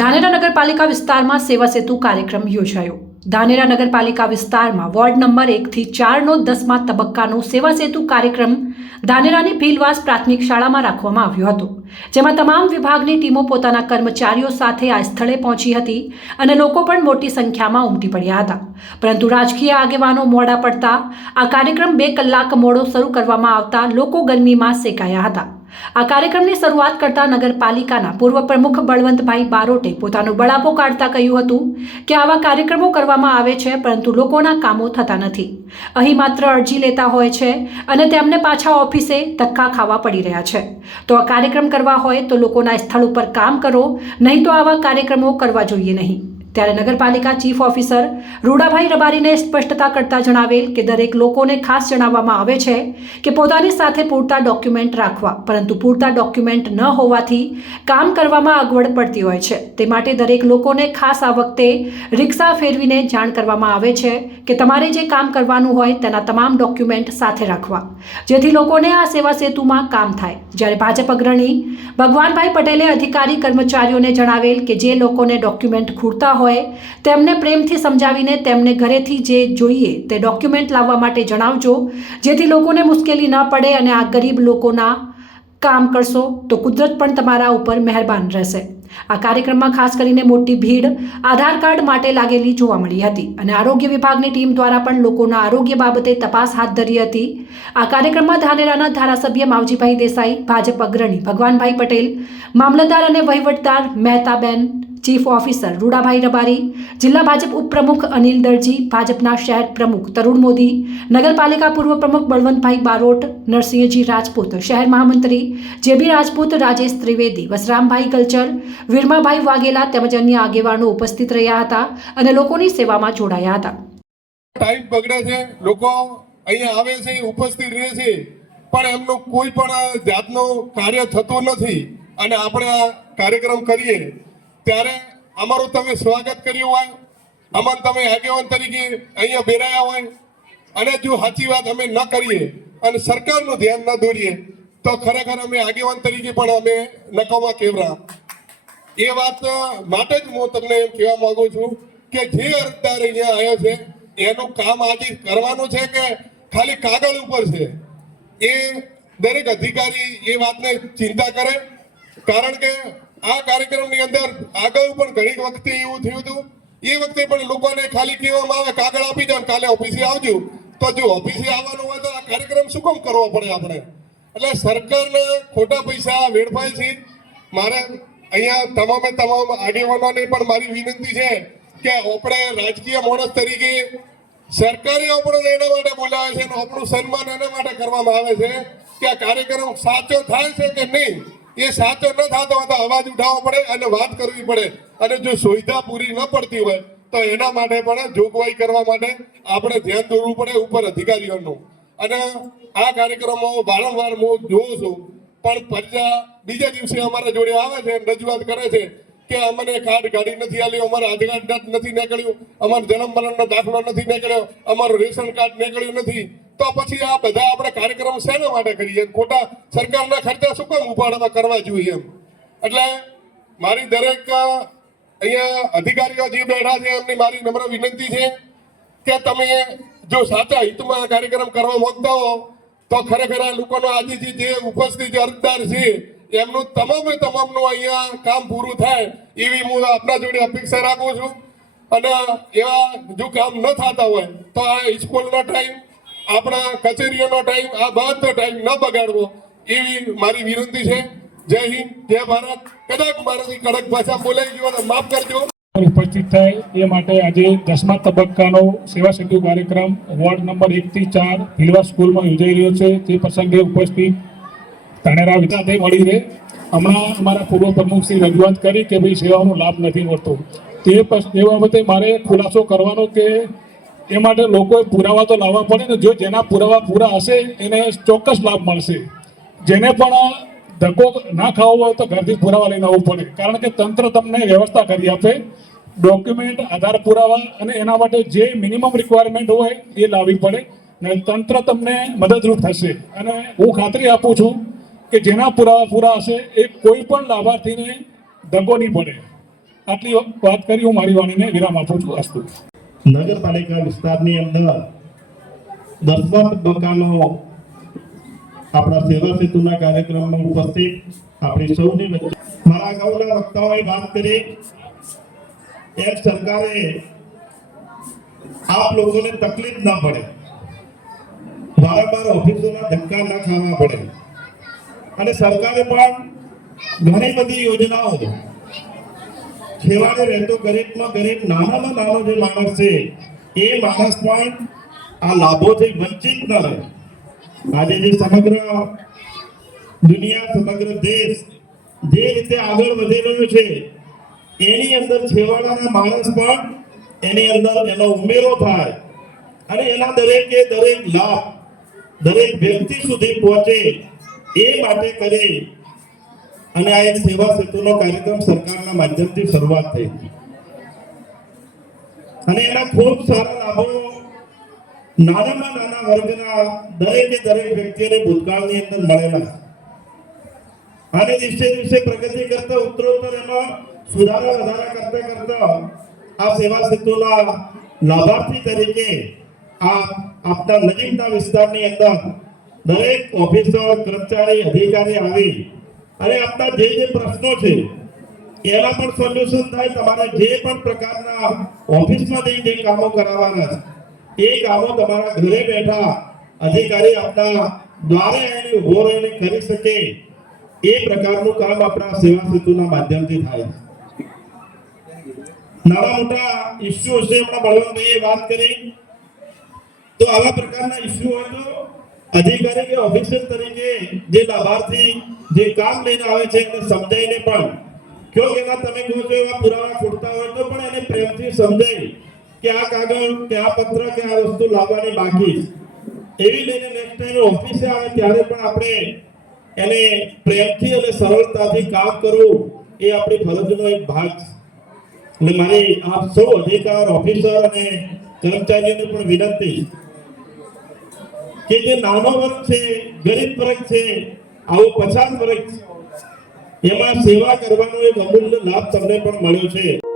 ધાનેરા નગરપાલિકા વિસ્તારમાં સેવા સેતુ કાર્યક્રમ યોજાયો. ધાનેરા નગરપાલિકા વિસ્તારમાં વોર્ડ નંબર એકથી ચારનો દસમા તબક્કાનો સેવા સેતુ કાર્યક્રમ ધાનેરાની ભીલવાસ પ્રાથમિક શાળામાં રાખવામાં આવ્યો હતો, જેમાં તમામ વિભાગની ટીમો પોતાના કર્મચારીઓ સાથે આ સ્થળે પહોંચી હતી અને લોકો પણ મોટી સંખ્યામાં ઉમટી પડ્યા હતા. પરંતુ રાજકીય આગેવાનો મોડા પડતા આ કાર્યક્રમ બે કલાક મોડો શરૂ કરવામાં આવતા લોકો ગરમીમાં સેકાયા હતા. આ કાર્યક્રમની શરૂઆત કરતા નગરપાલિકાના પૂર્વ પ્રમુખ બળવંતભાઈ બારોટે પોતાનો બળાપો કાઢતા કહ્યું હતું કે આવા કાર્યક્રમો કરવામાં આવે છે, પરંતુ લોકોના કામો થતા નથી. અહીં માત્ર અરજી લેતા હોય છે અને તેમને પાછા ઓફિસે ધક્કા ખાવા પડી રહ્યા છે. તો આ કાર્યક્રમ કરવા હોય તો લોકોના સ્થળ ઉપર કામ કરો, નહીં તો આવા કાર્યક્રમો કરવા જોઈએ નહીં. ત્યારે નગરપાલિકા ચીફ ઓફિસર રૂડાભાઈ રબારીને સ્પષ્ટતા કરતા જણાવેલ કે દરેક લોકોને ખાસ જણાવવામાં આવે છે કે પોતાની સાથે પૂરતા ડોક્યુમેન્ટ રાખવા, પરંતુ પૂરતા ડોક્યુમેન્ટ ન હોવાથી કામ કરવામાં અગવડ પડતી હોય છે. તે માટે દરેક લોકોને ખાસ આ વખતે રિક્ષા ફેરવીને જાણ કરવામાં આવે છે કે તમારે જે કામ કરવાનું હોય તેના તમામ ડોક્યુમેન્ટ સાથે રાખવા, જેથી લોકોને આ સેવા સેતુમાં કામ થાય. જ્યારે ભાજપ અગ્રણી ભગવાનભાઈ પટેલે અધિકારી કર્મચારીઓને જણાવેલ કે જે લોકોને ડોક્યુમેન્ટ ખૂટતા હોય, તેમને પ્રેમથી સમજાવીને તેમને ઘરેથી જે જોઈએ તે ડોક્યુમેન્ટ લાવવા માટે જણાવજો, જેથી લોકોને મુશ્કેલી ન પડે અને આ ગરીબ લોકોના કામ કરશો તો કુદરત પણ તમારા ઉપર મહેરબાન રહેશે. આ કાર્યક્રમમાં ખાસ કરીને મોટી ભીડ આધાર કાર્ડ માટે લાગેલી જોવા મળી હતી અને આરોગ્ય વિભાગની ટીમ દ્વારા પણ લોકોના આરોગ્ય બાબતે તપાસ હાથ ધરી હતી. આ કાર્યક્રમમાં ધાનેરાના ધારાસભ્ય માવજીભાઈ દેસાઈ, ભાજપ અગ્રણી ભગવાનભાઈ પટેલ, મામલતદાર અને વહીવટદાર મહેતાબેન ચીફ ઓફિસર રૂડાભાઈ રબારી, જિલ્લા ભાજપ ઉપપ્રમુખ અનિલ દરજી, ભાજપના શહેર પ્રમુખ તરુણ મોદી, નગરપાલિકા પૂર્વ પ્રમુખ બળવંતભાઈ બારોટ, નરસિંહજી રાજપૂત, શહેર મહામંત્રી જેબી રાજપૂત રાજેશ ત્રિવેદી, વસરામભાઈ ગલચર, વીરમાભાઈ વાઘેલા તેમજ અન્ય આગેવાનો ઉપસ્થિત રહ્યા હતા અને લોકોની સેવામાં જોડાયા હતા. ટાઈમ બગડે છે, લોકો અહીંયા આવે છે, ઉપસ્થિત રહે છે, પણ એમનું કોઈ પણ જાતનું કાર્ય થતું નથી. અને આપણે આ કાર્યક્રમ કરીએ ત્યારે અમારું તમે સ્વાગત કર્યું હોય અમાર તમે આગેવાન તરીકે અહીંયા બેરાયા હોય, અને જો સાચી વાત અમે ન કરીએ અને સરકારનું ધ્યાન ન દોરીએ, તો ખરેખર અમે આગેવાન તરીકે પણ અમે નકામા કેવરા. એ વાત માટે જ હું તમને એમ કહેવા માગું છું કે જે અરજદાર અહીંયા આવ્યો છે, એનું કામ આજે કરવાનું છે કે ખાલી કાગળ ઉપર છે? એ દરેક અધિકારી એ વાતને ચિંતા કરે, કારણ કે આ કાર્યક્રમની અંદર આગળ પણ ઘણી વખતે એવું થયું હતું. એ વખતે પણ લોકોને ખાલી કહેવામાં આવે, કાગળ આપી દો કાલે ઓફિસે આવજો. તો જો ઓફિસે આવવાનું હોય તો આ કાર્યક્રમ શું કામ કરવો પડે આપણે? એટલે સરકારને ખોટા પૈસા વેડફાય છે. મારે અહીંયા તમામે તમામ આગેવાનોને પણ મારી વિનંતી છે કે આપણે રાજકીય માણસ તરીકે સરકારે આપણને એના માટે બોલાવે છે અને આપણું સન્માન એના માટે કરવામાં આવે છે કે આ કાર્યક્રમ સાચો થાય છે કે નહીં? એ સાચો ન થતો હોય તો અવાજ ઉઠાવવો પડે અને વાત કરવી પડે. અને જો સુવિધા પૂરી ન પડતી હોય તો એના માટે પણ જોગવાઈ કરવા માટે આપણે ધ્યાન દોરવું પડે ઉપર અધિકારીઓનું. અને આ કાર્યક્રમો વારંવાર હું જોઉં છું. પણ પ્રજા બીજા દિવસે અમારા જોડે આવે છે રજૂઆત કરે છે કે અમને કાર્ડ ગાડી નથી આલ્યું, અમારો આધાર કાર્ડ નથી નીકળ્યું, અમારો જન્મ મરણનો દાખલો નથી નીકળ્યો, અમારું રેશન કાર્ડ નીકળ્યું નથી. તો પછી આ બધા આપણે કાર્યક્રમ શેના માટે કરીએ? ખોટા સરકારના ખર્ચા શું કામ ઉપાડવા કરવા જોઈએ એમ? એટલે મારી દરેક અહીંયા અધિકારીઓ જે બેઠા છે, એમની મારી નમ્ર વિનંતી છે કે તમે જો સાચા હિતમાં કાર્યક્રમ કરવા માંગતા હો, તો ખરેખર આ લોકોનો આજે જે ઉપસ્થિત અરજદાર છે, એમનું તમામે તમામનું અહીંયા કામ પૂરું થાય એવી હું આપના જોડે અપેક્ષા રાખું છું. અને એવા જો કામ ન થતા હોય, તો આ સ્કૂલનો ટાઈમ આપણા કચેરીઓનો ટાઈમ આ બધો ટાઈમ ન બગાડવો, એવી મારી વિનંતી છે. જય હિન્દ, જય ભારત. કદાચ મારાથી કડક ભાષા બોલાઈ ગયો અને માફ કરજો. ઉપસ્થિત થાય, એ માટે આજે દસમા તબક્કાનો સેવા સેતુ કાર્યક્રમ વોર્ડ નંબર એકથી ચાર ભીલવા સ્કૂલમાં યોજાઈ રહ્યો છે. તે પ્રસંગે ઉપસ્થિત ધાનેરા વિદ્યાર્થી મળી રહે. હમણાં અમારા પૂર્વ પ્રમુખશ્રી રજૂઆત કરી કે ભાઈ સેવાનો લાભ નથી મળતો. તે એ બાબતે મારે ખુલાસો કરવાનો કે એ માટે લોકોએ પુરાવા તો લાવવા પડે ને, જો જેના પુરાવા પૂરા હશે, એને ચોક્કસ લાભ મળશે. જેને પણ ધક્કો ના ખાવો હોય તો ઘરથી પુરાવા લઈને આવવું પડે. કારણ કે તંત્ર તમને વ્યવસ્થા કરી આપે, ડોક્યુમેન્ટ, આધાર પુરાવા અને એના માટે જે મિનિમમ રિક્વાયરમેન્ટ હોય એ લાવવી પડે ને તંત્ર તમને મદદરૂપ થશે. અને હું ખાતરી આપું છું કે જેના પુરાવા પૂરા હશે, એ કોઈ પણ લાભાર્થીને ધક્કો નહીં પડે. આટલી વાત કરી, હું મારી વાણીને વિરામ આપું છું, અસ્તુ. નગરપાલિકા વિસ્તારની અંદર દસમા તબક્કાનો આપણા સેવા સેતુના કાર્યક્રમમાં ઉપસ્થિત આપણી સૌની વચ્ચે. મારા અગાઉના વક્તાઓએ વાત કરી. એમ સરકારે આપ લોકોને તકલીફ ના પડે. વારંવાર ઓફિસોના ધક્કા ના ખાવા પડે. અને સરકારે પણ ઘણી બધી યોજનાઓ છેવાડે રહેતો ગરીબમાં ગરીબ નાનામાં નાનો જે માણસ છે, એ માણસ પણ આ લાભોથી વંચિત ન રહે. આજે જે સમગ્ર દુનિયા, સમગ્ર દેશ જે રીતે આગળ વધી રહ્યો છે, એની અંદર છેવાડાના માણસ પણ એની અંદર એનો ઉમેરો થાય અને એના દરેકે દરેક લાભ દરેક વ્યક્તિ સુધી પહોંચે એ માટે કરી અને આ એક સેવા સેતુનો કાર્યક્રમ સરકારના માધ્યમથી શરૂઆત થઈ. અને એના ખૂબ સારા લાભો નાનામાં નાના વર્ગના દરેકે દરેક વ્યક્તિને ભૂતકાળની અંદર મળેલા. અને દિવસે દિવસે પ્રગતિ કરતા ઉત્તરોત્તર એમાં સુધારા વધારા કરતા કરતા આ સેવા સેતુના લાભાર્થી તરીકે આ આપના નજીકના વિસ્તારની અંદર દરેક ઓફિસર, કર્મચારી, અધિકારી આવી અને આપના જે જે પ્રશ્નો છે, એના પણ સોલ્યુશન થાય, તમારે જે પણ પ્રકારના ઓફિસમાં જઈ જે કામો કરાવવાના છે, એ કામો તમારા ઘરે બેઠા અધિકારી આપના દ્વારે આવીને ઊભો રહીને કરી શકે. એ પ્રકારનું કામ આપણા સેવા સેતુના માધ્યમથી થાય છે. નાના મોટા ઇસ્યુ છે હમણાં બળવંતભાઈએ વાત કરી. તો આવા પ્રકારના ઇસ્યુ હોય તો અધિકારી કે ઓફિસર તરીકે જે લાભાર્થી જે કામ લઈને આવે છે એને સમજાઈને પણ, કયો કે તમે કહો છો એવા પુરાવા ખૂટતા હોય તો પણ એને પ્રેમથી સમજાય કે આ કાગળ, કે આ પત્ર, કે આ વસ્તુ લાવવાની બાકી એવી લઈને નેક્સ્ટ ટાઈમ ઓફિસે આવે ત્યારે પણ આપણે એને પ્રેમથી અને સરળતાથી કામ કરવું એ આપણી ફરજનો એક ભાગ છે. એટલે મારી આપ સૌ અધિકાર ઓફિસર અને કર્મચારીઓને પણ વિનંતી કે જે નાનો વર્ગ છે, ગરીબ વર્ગ છે, આવો પછાત વર્ગ છે, એમાં સેવા કરવાનો એક અમૂલ્ય લાભ તમને પણ મળ્યો છે.